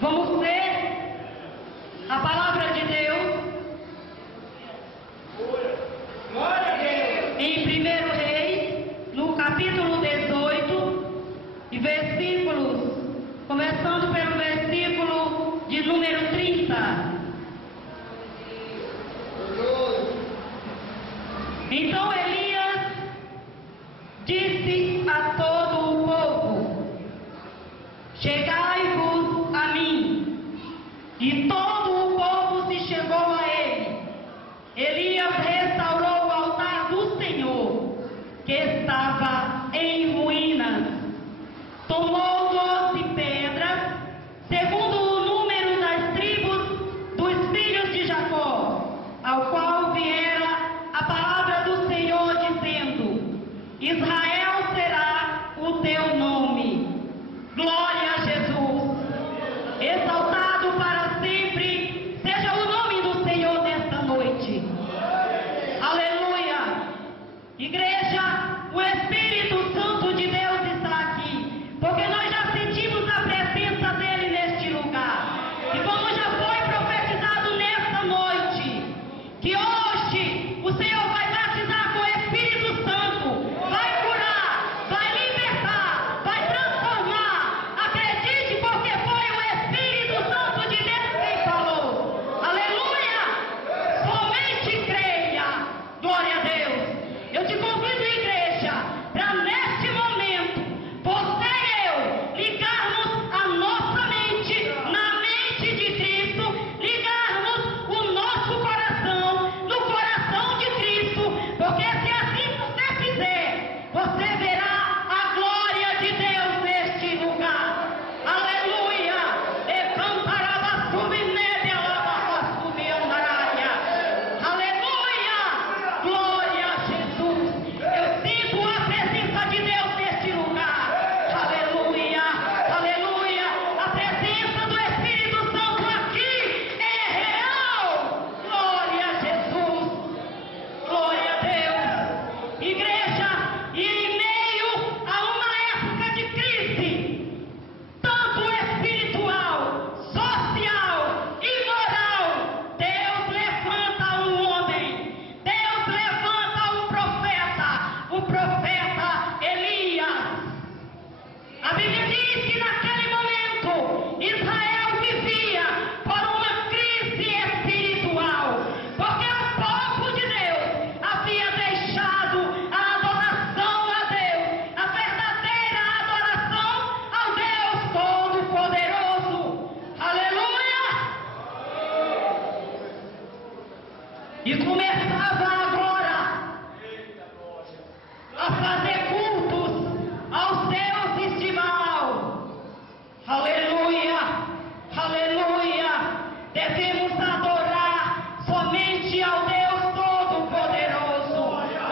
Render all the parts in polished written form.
Vamos ler a palavra de Deus. Glória a Deus. Em 1 Reis, no capítulo 18, e versículos, começando pelo versículo de número 30. Então Elias disse a todo o povo: chegai-vos a mim. E todo o povo se chegou a ele. Elias restaurou o altar do Senhor, que estava em ruínas. Tomou 12 pedras, segundo o número das tribos dos filhos de Jacó, ao qual viera a palavra do Senhor, dizendo: Israel será o teu nome. Glória a Jesus. Exaltado para sempre seja o nome do Senhor nesta noite. Aleluia. Igreja, o Espírito Santo de Deus está aqui, porque nós já sentimos a presença dele neste lugar. E como já foi profetizado nesta noite, que hoje o Senhor vai batizar com o Espírito Santo, vai curar, vai libertar, vai transformar. Acredite, porque foi o Espírito Santo de Deus quem falou. Aleluia! Somente creia. Glória a Deus. Eu te convido, igreja, para neste momento, você e eu, ligarmos a nossa mente na mente de Cristo, ligarmos o nosso coração no coração de Cristo, porque se assim você fizer, você verá a glória de Deus neste lugar. Aleluia! Aleluia! Glória a Jesus! Eu sinto a presença de Deus neste lugar. Aleluia! Aleluia! A presença do Espírito Santo aqui é real. Glória a Jesus! Glória a Deus! Igreja, e em meio a uma época de crise, tanto espiritual, social e moral, Deus levanta um homem, Deus levanta o profeta Elias. A Bíblia diz que naquele momento Israel vivia por uma crise espiritual, porque o povo de Deus havia deixado a adoração a Deus, a verdadeira adoração ao Deus Todo-Poderoso. Aleluia! E começava agora a fazer cultos aos deuses de Baal. Aleluia! Aleluia! Devemos adorar somente ao Deus Todo-Poderoso,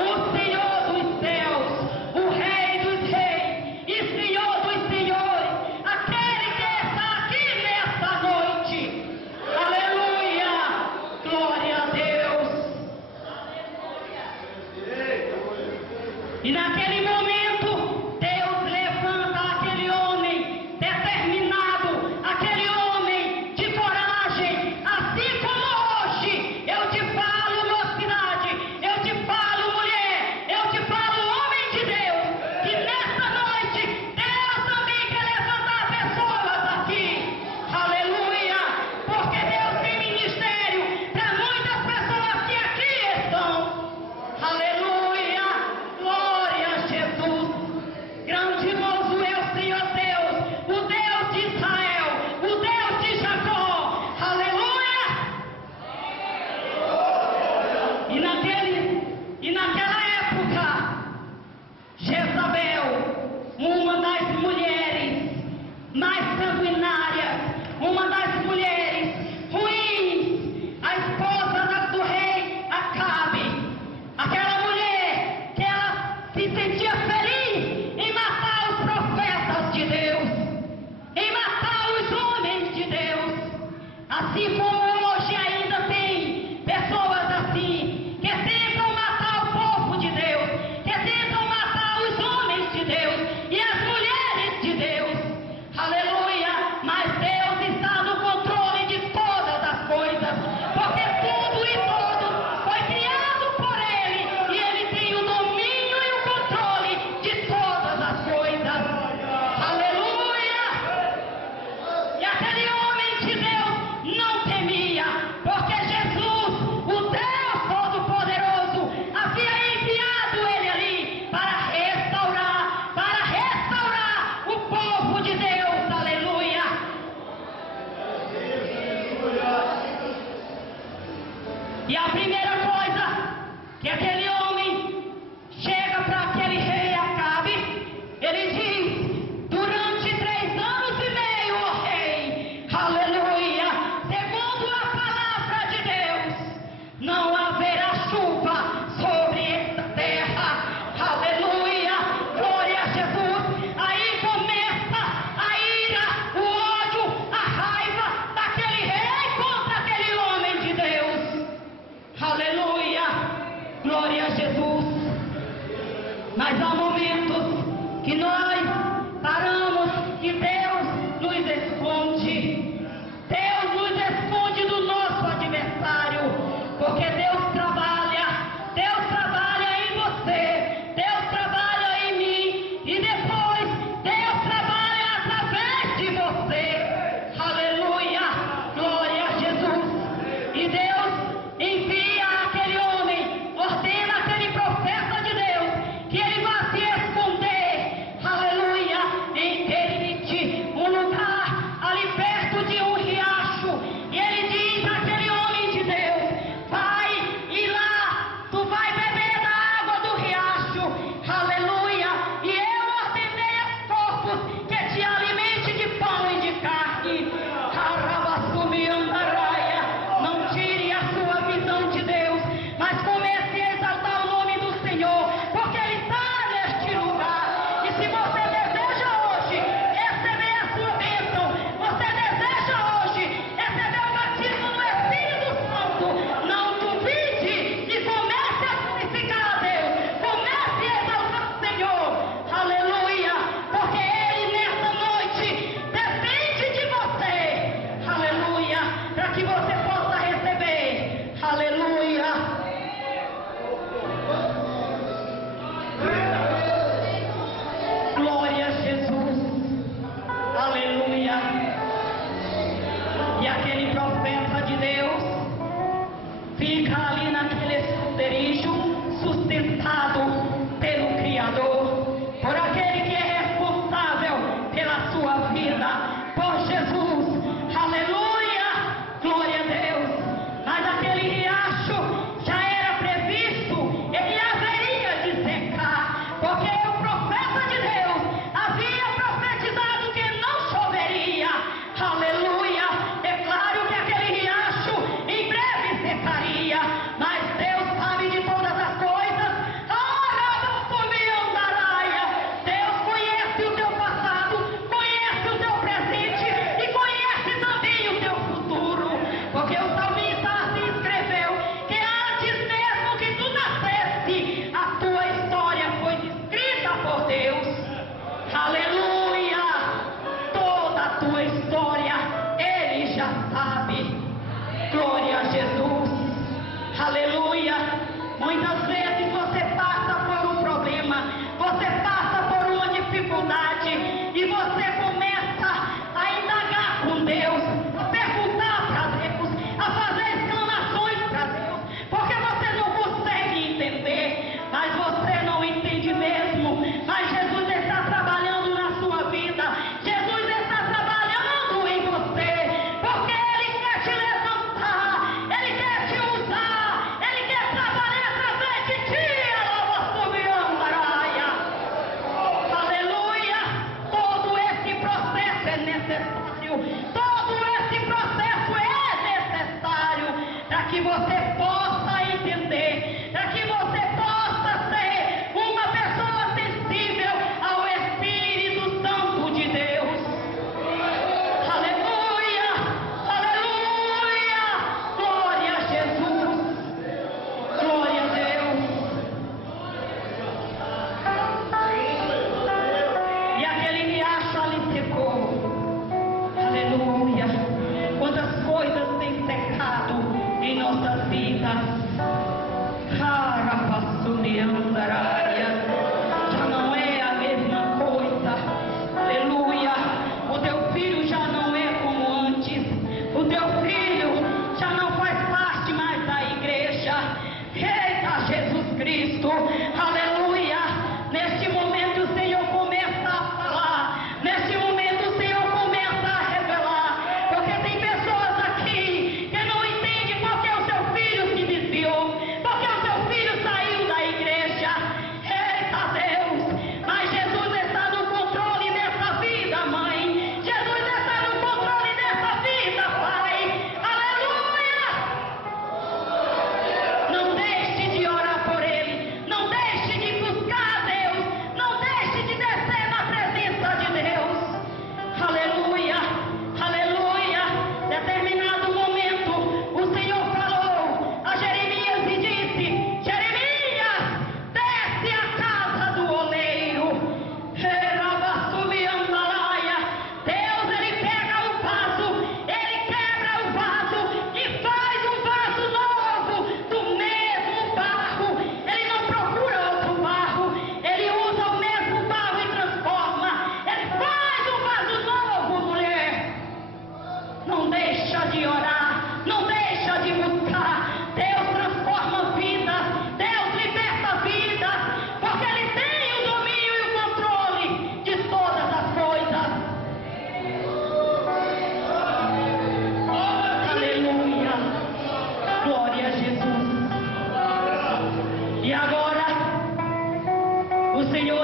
o Senhor dos céus, o Rei dos reis e Senhor dos senhores, aquele que está aqui nesta noite. Aleluia! Glória a Deus! E naquele momento, Deus levanta aquele homem determinado, aquele homem de coragem, assim como hoje eu te falo, mocidade, eu te falo, mulher, eu te falo, homem de Deus, que nesta noite Deus também quer levantar pessoas aqui. Aleluia! Porque Deus tem ministério para muitas pessoas que aqui estão. Aleluia! Glória a Jesus! Grandioso é o Senhor Deus, o Deus de Israel, o Deus de Jacó. Aleluia! E naquela época, Jezabel, uma das mulheres mais sanguinárias, uma das mulheres ruins, a esposa do rei Acabe, aquela mulher que ela se sentia feliz em matar os profetas de Deus, em matar os homens de Deus, assim como hoje ainda tem pessoas assim, que tentam matar o povo de Deus, que tentam matar os homens de Deus e as mulheres de Deus. Aleluia! Mas Deus está Mas há momentos que nós paramos e Deus nos esconde. Deus nos esconde do nosso adversário, porque Deus trabalha em você, Deus trabalha em mim, e depois Deus trabalha através de você. Aleluia, glória a Jesus. E Deus envia aquele homem, ordena aquele profeta de Deus, que ele vá se esconder, aleluia, em Querite, um lugar ali perto de um riacho. E ele diz àquele homem de Deus: vai e lá, tu vai beber da água do riacho, aleluia, e eu ordenei aos corpos que te alimente de pão e de carne. Carabassumiandaraia. Não tire a sua visão de Deus, mas comece a exaltar o nome do Senhor, porque Ele está neste lugar. E se você deseja hoje receber a sua bênção, você deseja hoje receber o batismo no Espírito Santo, não duvide e comece a glorificar a Deus, comece a exaltar o Senhor, aleluia, porque Ele nessa noite depende de você, aleluia, para que você possa receber, aleluia. Glória a Jesus, aleluia. E aquele profeta de Deus fica ali naquele esconderijo, sustentado pelo Criador, por aquele que é responsável pela sua vida, por Jesus, aleluia, glória a Deus. Mas aquele riacho já era previsto, ele haveria de secar, porque o profeta de Deus havia profetizado que não choveria, aleluia. É claro que aquele riacho em breve secaria, mas Deus sabe de todas as coisas.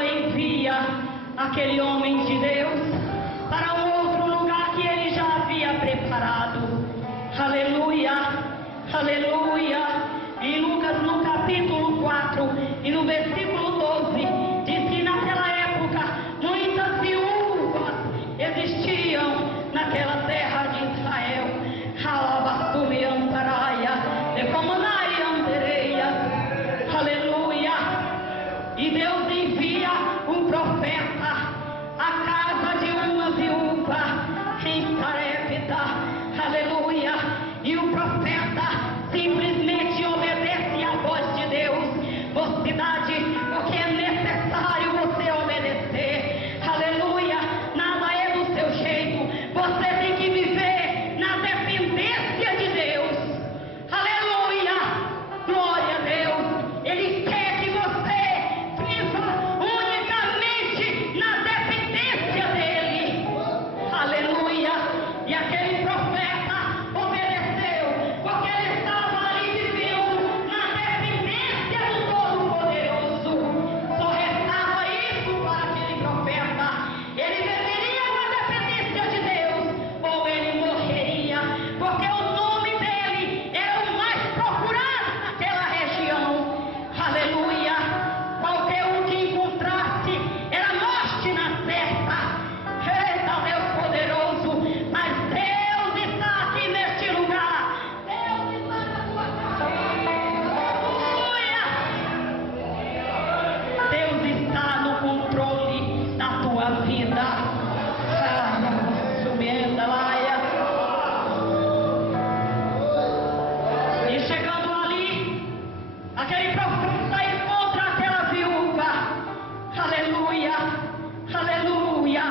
envia aquele homem de Deus para um outro lugar que ele já havia preparado. Aleluia, aleluia. Em Lucas, no capítulo 4 e no versículo 12, diz que naquela época muitas viúvas existiam naquela terra de Israel. Aleluia. E Deus envia um profeta à casa de uma viúva em Sarepta. Aleluia. E o profeta simplesmente obedece à voz de Deus. Mocidade, porque é necessário você obedecer. Aleluia. Nada é do seu jeito. Você tem que viver na dependência de Deus. Aleluia. Glória a Deus. Ele quer que você viva unicamente na dependência dele. Aleluia. E aquele profeta obedeceu, porque ele estava ali vivendo na dependência do Todo-Poderoso. Só restava isso para aquele profeta. Ele viveria na dependência de Deus, ou ele morreria, porque o nome dele era o mais procurado naquela região. Aleluia. Qualquer um que encontrasse era morte na certa. Eita, Deus poderoso. Mas Deus está aqui neste lugar. Deus está na tua casa. Aleluia. Deus está no controle da tua vida. Subindo a laia. E chegando ali, aquele profeta encontra aquela viúva. Aleluia, aleluia.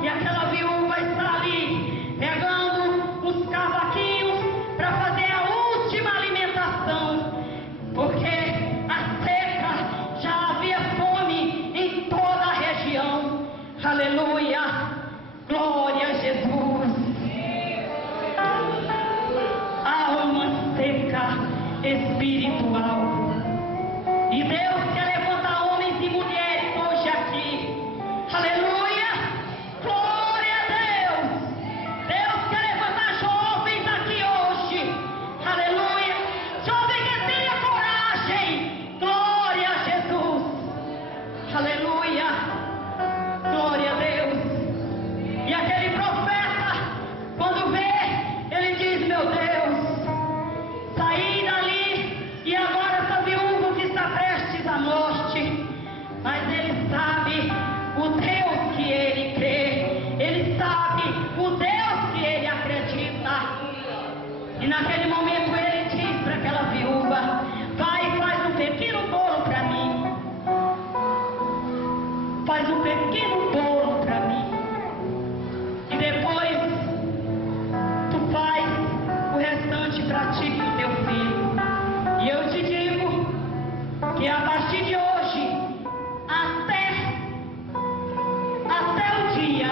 E aquela viúva está ali, pegando os cavaquinhos para fazer a última alimentação. Porque a seca já havia fome em toda a região. Aleluia, glória a Jesus. Há uma seca espiritual. E Deus quer levantar homens e mulheres hoje aqui. Aleluia! Glória a Deus! Deus quer levantar jovens aqui hoje. Aleluia! Jovem que tenha coragem. Glória a Jesus! Aleluia! Glória a Deus! E aquele profeta, quando vê, ele diz: meu Deus, saí dali e agora essa viúva que está prestes à morte. Mas ele sabe o Deus que ele crê, ele sabe o Deus que ele acredita. E naquele momento ele diz para aquela viúva: vai e faz um pequeno bolo para mim. Faz um pequeno bolo para mim. E depois tu faz o restante para ti e o teu filho. E eu te digo que a partir de hoje, até o dia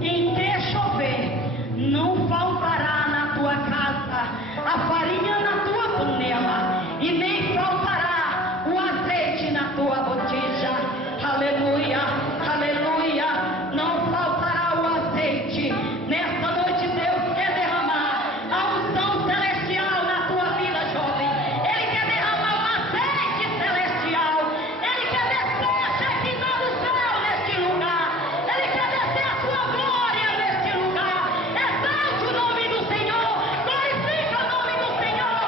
em que chover, não faltará na tua casa a farinha na tua panela, e nem faltará o azeite na tua botija. Aleluia, aleluia. Não faltará o azeite. Nesta noite Deus quer derramar a unção celestial na tua vida, jovem. Ele quer derramar o azeite celestial. Ele quer descer, Shekinah do céu neste lugar. Ele quer descer a sua glória neste lugar. Exalte o nome do Senhor. Glorifica o nome do Senhor.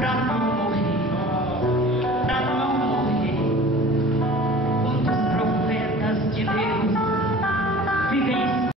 pra tu.